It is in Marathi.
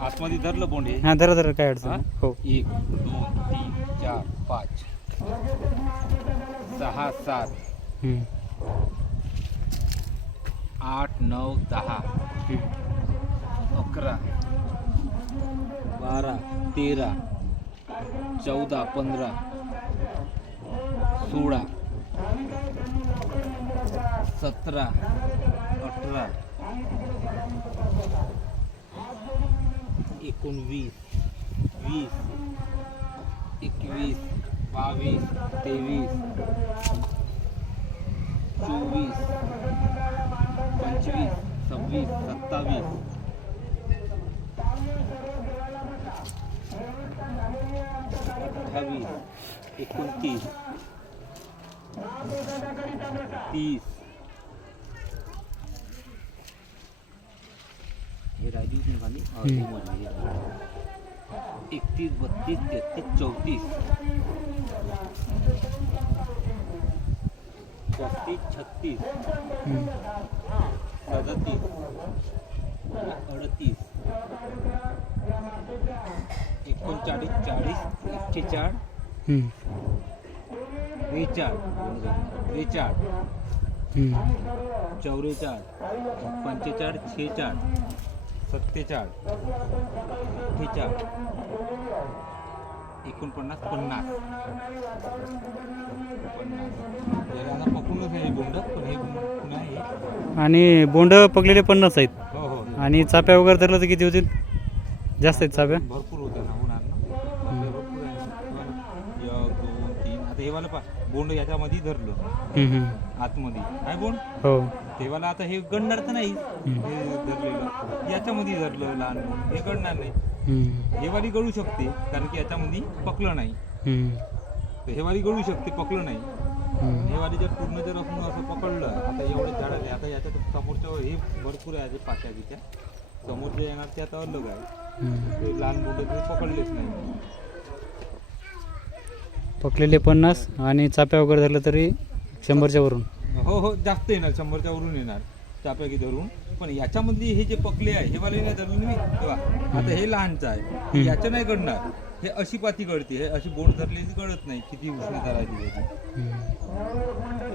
आतमध्ये धरलं बोंड हे. हां धरा धरा काय अडचण हा? नाही. हो 1 2 3 4 5 6 7 हम्म, 8 9 10 हम्म. 11 12 13 14 15 16 17 18 19 20 21 22 23 24 25 26 27 28 29 30 हे राहिली होती ना खाली? हा, हे मोजली आहे. 31 32 33 34 35 36 हम्म, 37 38 39 40 41 हम्म, 42 43 हम्म. 44 45 46 47 48 49 50 याला आता पकडूनच आहे हे बोंड, पण हे पुन्हा हे. आणि बोंड पकलेले 50 आहेत हो हो आणि चाप्या वगैरे धरलं तर किती होतील? जास्त आहेत चाप्या? भरपूर होतं ना होणार ना भरपूर आहे ना. 1 2 3 आता हे वाला पा बोंड याच्यामध्ये धरलं हम्म, हम्म. आतमध्ये काय बोंड हो तेव्हाला आता हे गणणार तर नाही हे धरलेलं याच्यामध्ये धरलं लहान बोंड हे गणणार नाही. हम्म, हे वाली गळू शकते कारण की याच्यामध्ये पकलं नाही हम्म, तर हे वाली गळू शकते पकलं नाही. हम्म. हे वाली जर पूर्ण जर आपण असं पकडलं आता एवढे झाड आहे आता याच्या समोरच्या हे भरपूर आहे पाट्या तिच्या समोरच्या येणार ते आता अलग आहे. हम्म. ते लहान बोंड तुम्ही पकडलेच नाही. पकलेले 50 आणि चाप्या वगैरे धरलं तरी 100च्या वरून. हो हो जास्त येणार 100च्या वरून येणार चाप्याकी धरून. पण याच्यामध्ये हे जे पकले आहे हे वाले नाही धरले मी तेव्हा आता हे लहानचं आहे याचं नाही गडणार. हे अशी पाती गळते हे अशी बोंड धरलेली गळत नाही किती उष्णता राहिली त्याची. हम्म.